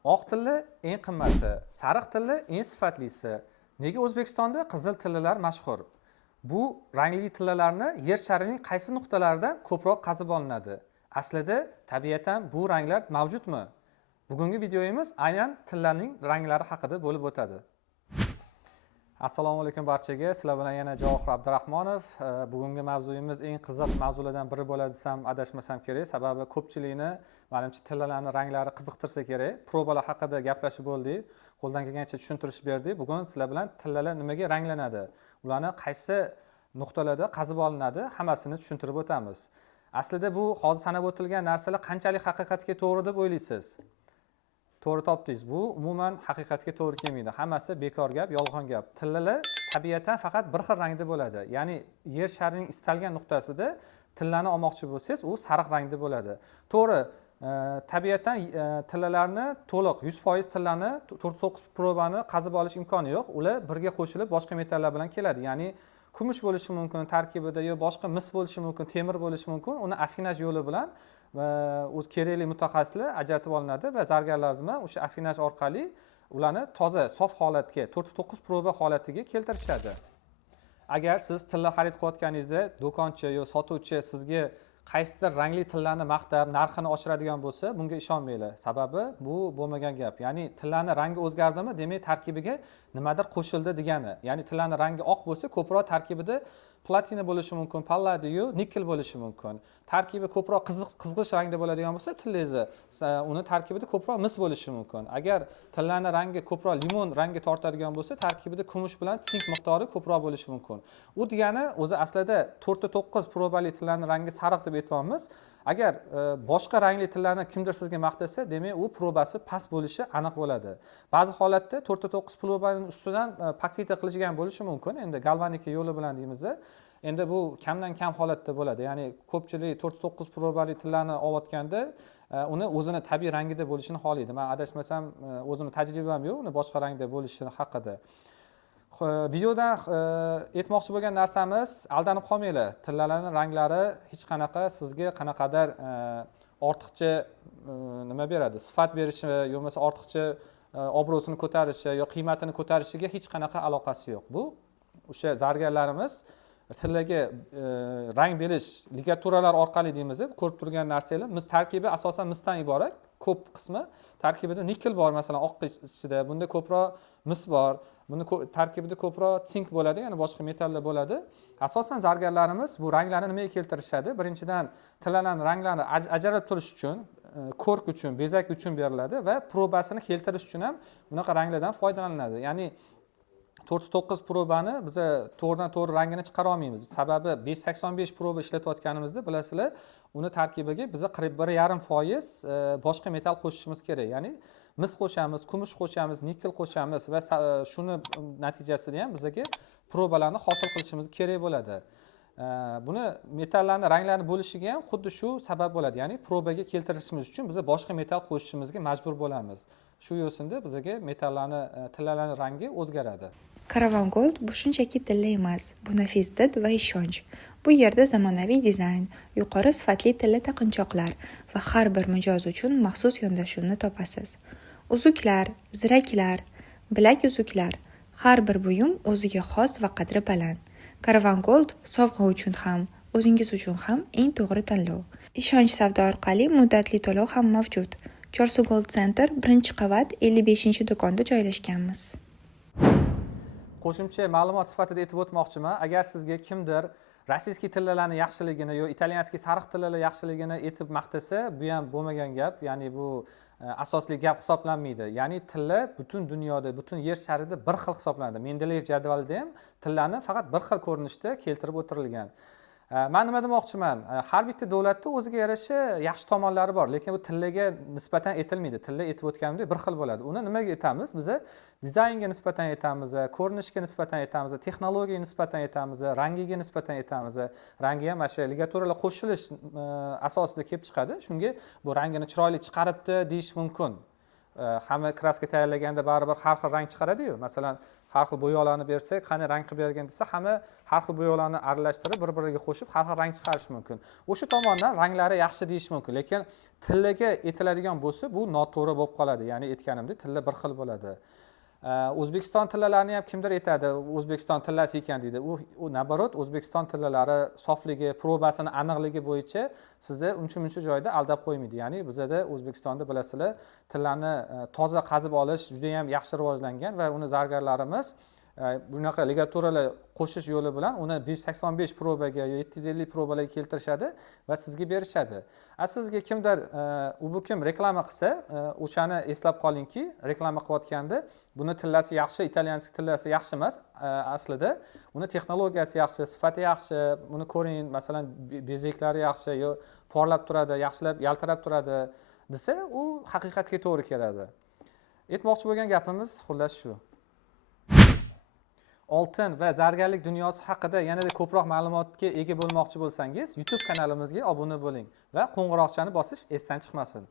Oq tilla eng qimmati, sariq tilla eng sifatlisi. Nega O'zbekistonda qizil tillalar mashhur? Bu rangli tillalarni yer sharining qaysi nuqtalaridan ko'proq qazib olinadi? Aslida tabiatan bu ranglar mavjudmi? Bugungi videomiz aynan tillaning ranglari haqida bo'lib o'tadi. Assalomu alaykum barchaga. Sizlar bilan yana Javohir Abdurahmonov. Bugungi mavzuyimiz eng qiziq mavzulardan biri bo'ladi desam adashmasam kerak. Sababi ko'pchilikni menimcha tillalarning ranglari qiziqtirsa kerak. Probalar haqida gaplashib bo'ldik. Qo'ldan kelgancha tushuntirish berdik. Bugun sizlar bilan tillalar nimaga ranglanadi, ularni qaysi nuqtalarda qazib olinadi, hammasini tushuntirib o'tamiz. Aslida bu hozir sanab o'tilgan narsalar qanchalik haqiqatga to'g'ri deb o'ylaysiz? To'g'ri topdingiz. Bu umuman haqiqatga to'g'ri kelmaydi. Hammasi bekor gap, yolg'on gap. Tillalar tabiatan faqat bir xil rangda bo'ladi. Ya'ni yer sharining istalgan nuqtasida tillani olmoqchi bo'lsangiz, u sariq rangda bo'ladi. To'g'ri, tabiatan tillalarni to'liq 100% tillani 49 probani qazib olish imkoni yo'q. Ular birga qo'shilib boshqa metallar bilan keladi. Ya'ni kumush bo'lishi mumkin tarkibida, yo boshqa mis bo'lishi mumkin, temir bo'lishi mumkin. Uni afinaj yo'li bilan o'z kerakli mutaxassislar ajratib olinadi va zargarlarimiz o'sha afinaj orqali ularni toza, sof holatga, 49 proba holatiga keltirishadi. Agar siz tilla xarid qilayotganingizda do'konchi yo sotuvchi sizga qaysidir rangli tillani maqtab, narxini oshiradigan bo'lsa, bunga ishonmanglar. Sababi bu bo'lmagan gap. Ya'ni tillani rangi o'zgardimi, demak tarkibiga nimadir qo'shildi degani. Ya'ni tillani rangi oq bo'lsa, ko'proq tarkibida platina bo'lishi mumkin, palladiy, nikel bo'lishi mumkin. Tarkibi ko'proq qizg'ish rangda bo'ladigan bo'lsa, tillangiz uni tarkibida ko'proq mis bo'lishi mumkin. Agar tillani rangi ko'proq limon rangi tortadigan bo'lsa, tarkibida kumush bilan sink miqdori ko'proq bo'lishi mumkin. U degani o'zi aslida 4-9 probali tillani rangi sariq deb aytamiz. Agar boshqa rangli tillani kimdir sizga maqtasa, demak u probasi past bo'lishi aniq bo'ladi. Ba'zi holatda 4-9 probaning ustidan paktita qilishgan bo'lishi mumkin. Endi galvanika yo'li bilan deymiz. Endi bu kamdan kam holatda bo'ladi. Ya'ni ko'pchilik 4-9 probali tillani olayotganda uni o'zini tabiiy rangida bo'lishini xohlaydi. Men adashmasam, o'zimning tajribam yo'q, uni boshqa rangda bo'lishi haqida. Videoda aytmoqchi bo'lgan narsamiz, aldanib qolmanglar. Tillalarning ranglari hech qanaqa sizga qanaqadir ortiqcha nima beradi, sifat berishi yoki bo'lmasa ortiqcha obro'sini ko'tarishi yoki qiymatini ko'tarishiga hech qanaqa aloqasi yo'q. Bu o'sha zargarlarimiz tillaga rang berish ligaturalar orqali deymiz, ko'rib turgan narsalar mis tarkibi asosan misdan iborat. Ko'p qismi tarkibida nikel bor, masalan, oq ichida. Bunda ko'proq mis bor. Buni tarkibida ko'proq sink bo'ladi, ya'ni boshqa metallar bo'ladi. Asosan zargarlarimiz bu ranglarni nimaga keltirishadi? Birinchidan tillalarning ranglarini ajralib turish uchun, ko'rk uchun, bezak uchun beriladi va probasini keltirish uchun ham bunaqa ranglardan foydalaniladi. Ya'ni 4-9 probani biz to'g'ridan-to'g'ri rangini chiqara olmaymiz. Sababi 585 proba ishlatayotganimizda bilasizlar, uni tarkibiga biz 41,5% boshqa metal qo'shishimiz kerak. Ya'ni mis qo'shamiz, kumush qo'shamiz, nikel qo'shamiz va shuni natijasida ham bizga probalarni hosil qilishimiz kerak bo'ladi. Buni metallarning ranglarini bo'lishiga ham xuddi shu sabab bo'ladi. Ya'ni probaga keltirishimiz uchun biz boshqa metal qo'shishimizga majbur bo'lamiz. Shu yo'sinda bizga metallarning tillalarning rangi o'zgaradi. Caravan Gold bu shunchaki tilla emas, bu nafis did va ishonch. Bu yerda zamonaviy dizayn, yuqori sifatli tilla taqinchoqlar va har bir mijoz uchun maxsus yondashuvni topasiz. Uzuklar, ziraklar, bilak uzuklar, har bir buyum o'ziga xos va qadri baland. Caravan Gold sovg'a uchun ham, o'zingiz uchun ham eng to'g'ri tanlov. Ishonch savdo orqali muddatli to'lov ham mavjud. Chorsu Gold Center 1-qavat 55-do'konda joylashganmiz. Qo'shimcha ma'lumot sifatida aytib o'tmoqchiman. Agar sizga kimdir rossiyskiy tillalarning yaxshiligini yoki italyanskiy sariq tillalar yaxshiligini aytib maqtasa, bu ham bo'lmagan gap. Ya'ni bu asosli gap hisoblanmaydi. Ya'ni tilla butun dunyoda, butun yer sharida bir xil hisoblanadi. Mendeleyev jadvalida ham tillani faqat bir xil ko'rinishda keltirib o'tirilgan. Men nima demoqchiman? Har bitta davlatda o'ziga yarasha yaxshi tomonlari bor, lekin bu tillaga nisbatan aytilmaydi. Tilla aytib o'tganimdek bir xil bo'ladi. Uni nimaga aytamiz? Biz dizaynga nisbatan aytamiz, ko'rinishga nisbatan aytamiz, texnologiyaga nisbatan aytamiz, rangiga nisbatan aytamiz. Rangi ham o'sha ligaturalar qo'shilish asosida kelib chiqadi. Shunga bu rangini chiroyli chiqaribdi deyish mumkin. Hamma kraska tayyorlaganda baribir har xil rang chiqaradi-yu. Masalan, har xil bo'yoqlarni bersak, qani rang qilib bergin desa, hamma har xil bo'yoqlarni aralashtirib, bir-biriga qo'shib har xil rang chiqarish mumkin. O'sha tomondan ranglari yaxshi deyish mumkin, lekin tillaga etiladigan bo'lsa, bu noto'g'ri bo'lib qoladi. Ya'ni aytganimdek, tilla bir xil bo'ladi. O'zbekiston tillalarini ham kimdir aytadi, O'zbekiston tillasi ekan deydi. U nabarot O'zbekiston tillalari sofligi, probasini aniqligi bo'yicha sizni uncha-muncha joyda aldab qo'ymaydi. Ya'ni bizda O'zbekistonda bilasizlar, tillani toza qazib olish juda ham yaxshi rivojlangan va uni zargarlarimiz bunaqa ligaturalar qo'shish yo'li bilan uni 585 probaga yo 750 probalarga keltirishadi va sizga berishadi. Sizga kimdir bu kim reklama qilsa, o'shani eslab qolingki, reklama qilayotganda buni tillasi yaxshi, italyanskiy tillasi yaxshi emas, aslida uni texnologiyasi yaxshi, sifati yaxshi, buni ko'ring, masalan, bezeklari yaxshi, yo porlab turadi, yaxshilab yaltirab turadi desa, u haqiqatga to'g'ri keladi. Aytmoqchi bo'lgan gapimiz xullas shu. Oltin va zargarlik dunyosi haqida yanada ko'proq ma'lumotga ega bo'lmoqchi bo'lsangiz, YouTube kanalimizga obuna bo'ling va qo'ng'iroqchani bosish esdan chiqmasin.